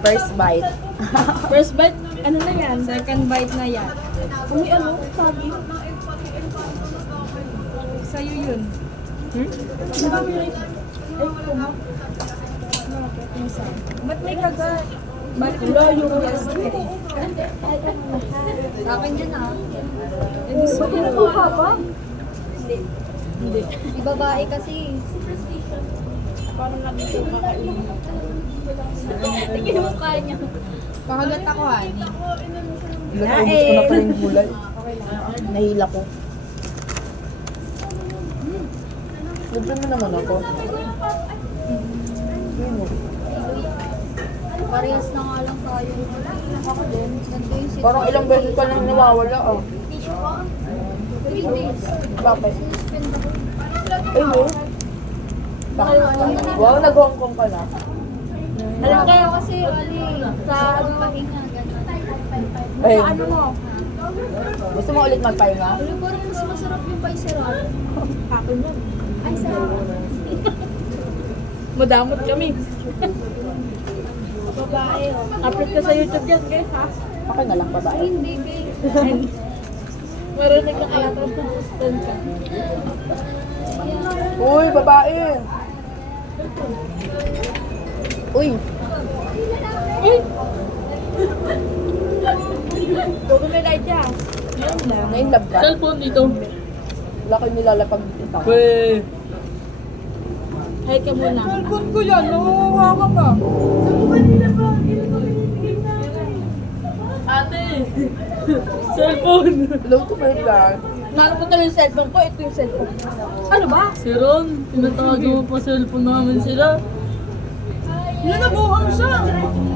First bite. First bite, ano na yan? Second bite na yan. Uy, ano? Sabi? Sa'yo yun. Ba't may kagat? Balik ko yung yesterday. Akin dyan ah. Ba't nakuha ba? Di babae kasi. Parang nandito kakainin. Tingin mo kaya niya. Pakagat ako, honey. Natubos ko na pala yung gulay. Nahila ko. Libre mo naman ako. Parehas na nga lang tayo. Ako din. Nandun si Parang ilang beses ka lang nawawala ah. 3 days. Bakit? Suspend ako. Ay, no? Wow, nag-Hong Kong ka na. Alam kayo kasi, Ali, sa pahinga, gano'n. Ay, Ano mo? gusto mo ulit magpahinga? Ali, parang mas masarap yung paisarap. Akin yun. Ay, sarap. Madamot kami. Babae, oh. Upload ka sa YouTube yan, guys, ha? Okay na lang, Ay, babae. hindi, babe. Marinig na kaya kung pupustuan ka. Uy, babae! Uy! Uy! Huwag may light siya. Yun lang. Na-inlove ka? Cellphone dito. Wala kayo nilalapag dito. Hi ka muna. Cellphone ko yan. Nangunguha ka pa. Ate! Cellphone! Hello to my vlog. Nakapunta yung cellphone ko. Ito yung cellphone. Ano ba? Si Ron, tinatago pa cellphone namin sila. Nanabuhang siya.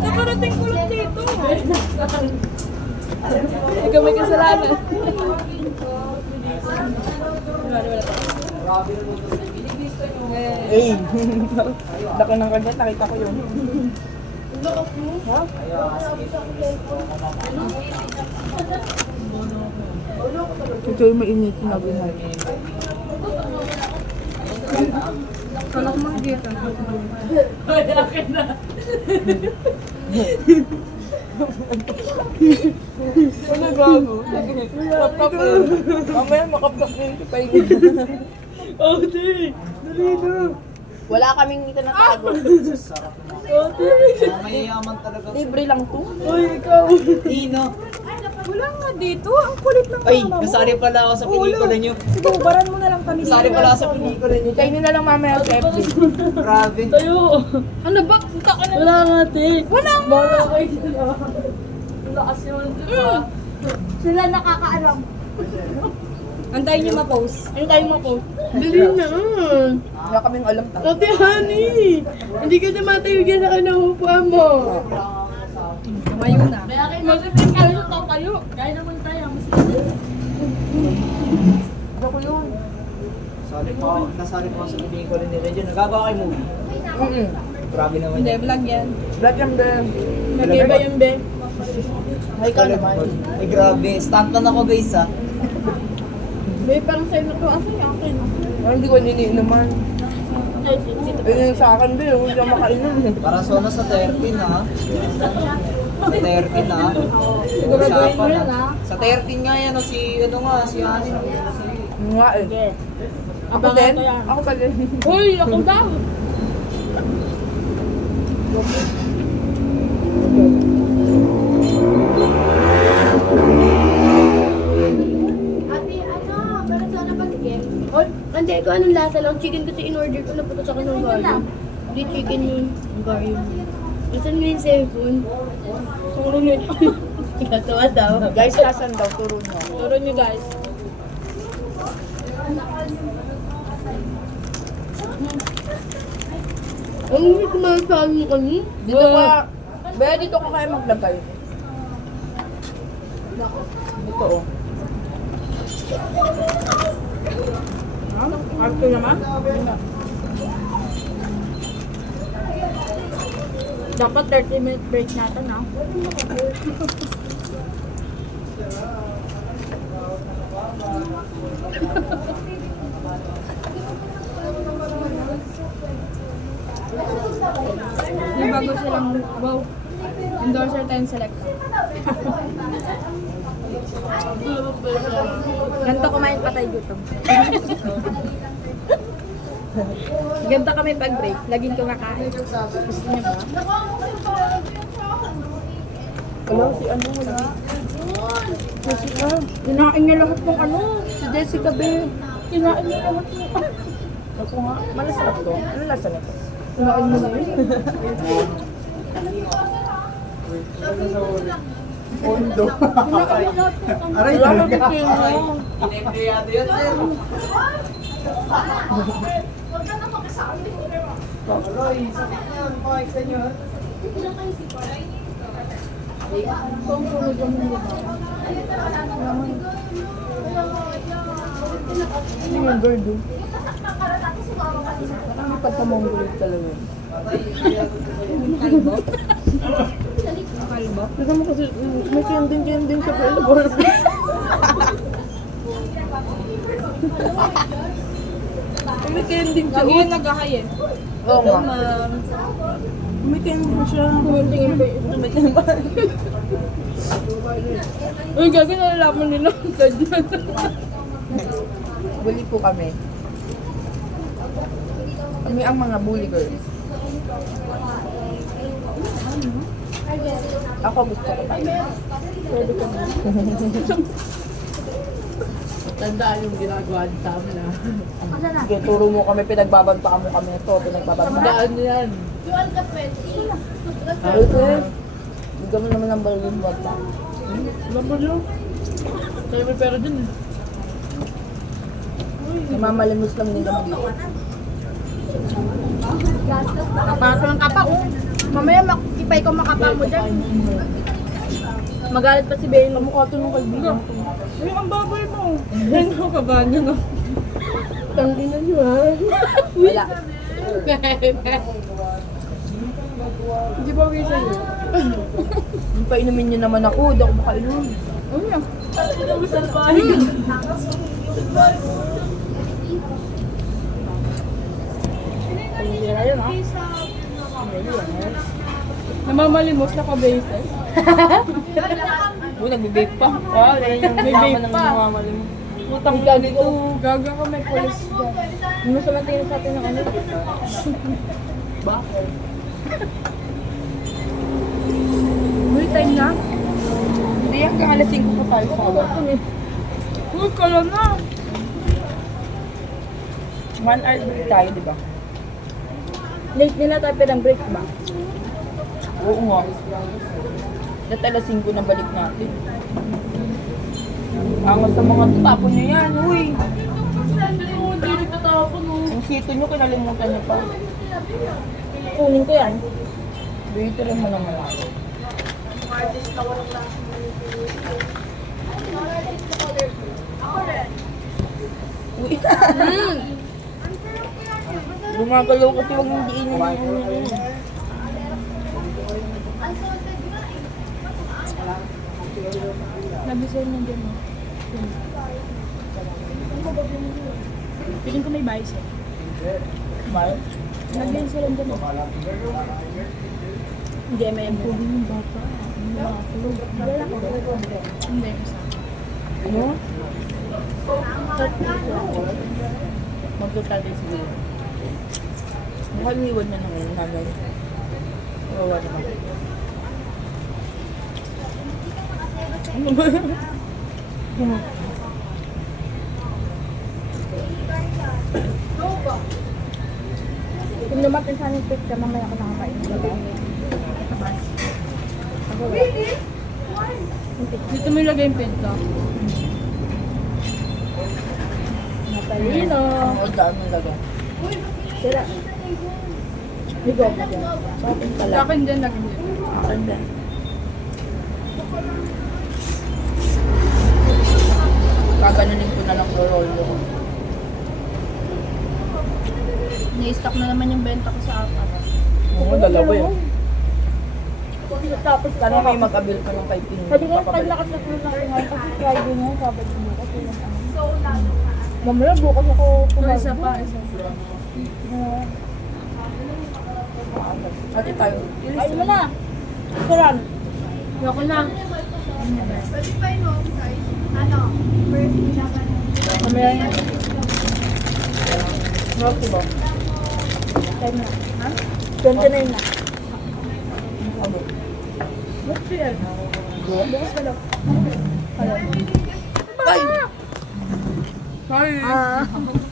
Nakarating ko lang dito. Ikaw may kasalanan. Hey! Laki ng kanya, nakita ko yun. Ha? Ito yung mainit na binan. Kala ko mag-gita. Ano gago? Kapkap eh. Mamaya makapkap na yung kipaingin. Oh, di! Dali na! Wala kaming tinatago. Mayayaman talaga. Libre lang to. Uy, ikaw! Tino. Wala nga dito. Ang kulit ng Ay, nasari pala ako sa pelikula nyo. Sige, ubaran mo na lang kami. Nasari pala ako sa pelikula nyo. Kainin na lang mamaya sa FB. Grabe. Tayo! Ano ba? Punta ka na. Wala nga, te! Wala nga. Bala kayo sila. Lakas yun, di ba? Sila nakakaalam. Antayin niyo ma-post. Antayin ma-post. Dali na! Wala kaming alam ta. Ate, honey! Hindi ka na matayugan na kinahupa mo! Tumayo na. Mag-ipin kayo, tayo! Kaya naman tayo, masisi. Ako yun. Nasari pa ako sa pelikula nila dyan. Nagagawa kayo movie. Grabe naman Hindi, yun. vlog yan. Black and Ben. Nag-iba yung be. Ay ka naman. Ay, grabe. Stuntman ako guys ah. Be, parang sa'yo na to. Asa yung akin? Hindi ko niliin naman. Ayun yung sa akin din. Huwag siya makainom. Para solo sa 13 ah. Sa 13 ah. Siguraduhin mo yun, ah. Sa 13 nga yan oh, si ano nga, si Ani. Nga eh. Ako Abangan din? ko yan. Ako pa din. Uy, ako daw. Ate, ano? Para sana pag-game? Hindi ko anong lasa lang. Chicken kasi in-order ko. Napunta sa akin ng garlic. Hindi chicken yung garlic. Nasaan nga yung cellphone? Turo niyo. Ikatawa daw. Guys, nasan daw? Turo nyo. Turo niyo, guys. Ang hindi kumasabi ko ni. Dito ka. Baya dito ka kaya maglagay. Dito oh. Arte naman. Dapat 30-minute break natin, ha? May bago silang wow. Endorser tayo select. Ganto kumain patay gutom. Ganto kami pag break. Laging kumakain. Gusto niyo ba? Wala, si ano, wala. Jessica. Kinain niya lahat ng ano. Si Jessica, be. Kinain niya lahat ng ano. Ako nga, malasarap to. Ano lasa nito? Kinain mo na yun. Pondo. Aray, Wala talaga. na ito mo. Inembre yata yun, sir. Aray, sakit yan. Pakikita nyo, ha? Ano yung bird, oh? Parang pagka-mongolid talaga. Kalbo? Kalbo? Tignan mo kasi, may kending sa bird. May kending siya. Lagi yun nag-ahay eh. Oo nga. May kending siya. Kumuntingin pa yun. Uy, gabi nalalaman nila. Bully po kami. Kami ang mga bully girls. Ako gusto ko pa. Pwede ka na. Tandaan yung ginagawa niyo sa amin ah. Sige, turo mo kami, pinagbabantaan mo kami ito, pinagbabantaan. Tandaan niyo yan. Ay, bigyan mo naman ng balon bata. Alam mo niyo? Kayo may pera dun eh. Namamalimos lang nila dito. Kapato ng kapa. Oh. Mamaya makikipay ko makapa mo dyan. Magalit pa si Bale. Kamukha to nung kaibigan ko. Uy, ang baboy mo. Ay, nakakabahan nyo na. Tangina nyo ha. Wala. Hindi ba okay sa'yo? Painumin nyo naman ako, hindi ako makainom. Uy, ah. Pagkira yun ha. Namamalimos na ka-bases. Uy, nagbe-vape pa. Ah, yan yung May drama vape ng pa. namamalimos. Putang gagi to. Gaga ka may police dyan. Hindi mo sila tingin sa atin ng ano. Bakit? Uy, time na. Hindi, hanggang alas 5 pa tayo sa alam. Uy, kala na. 1 hour break tayo, di ba? Late nila tayo pinang-break ba? Oo nga. Dahil alas 5 na balik natin. Angas sa mga tapon nyo yan, uy. Hindi rin tatapon oh. Yung sito nyo, kinalimutan nyo pa. Kunin ko yan. Dito lang mo naman ako. Uy. Gumagalaw kasi huwag mong diinin yung Nabisayin niya dyan oh. Piling ko may bicep. Mal. Nagyan sila dyan oh. Hindi, may improving yung bata. Hindi, isa. Ano? Magtutal din siguro. Mukhang iwan niya ng nanay. Kawawa naman. Ano ba? Kung lumating sa aming picture, mamaya ko nakakain. Dito mo ilagay yung pinto. Natalino. Ang daan ng laga. Sira. Ligo mo dyan. Bakit Sa pala? akin dyan lagi dyan. Akin din. Kaganunin ko na lang rollo. Ni-stock na naman yung benta ko sa apat. Oo, dalawa yun. Tapos sana may mag-abil pa ng kay Pinoy. Sabi ko, paglakas na tulog natin ngayon kasi Friday na, Sabado mo kasi yung ano. Mamaya bukas ako pumasok. Isa pa, isa pa. Ate tayo. Ayun mo na. Saran. Ayoko na. Mamaya yan. Rocky ba? Time na. Ha? 29 na. What's yan? Bukas ka daw. Ay! Sorry.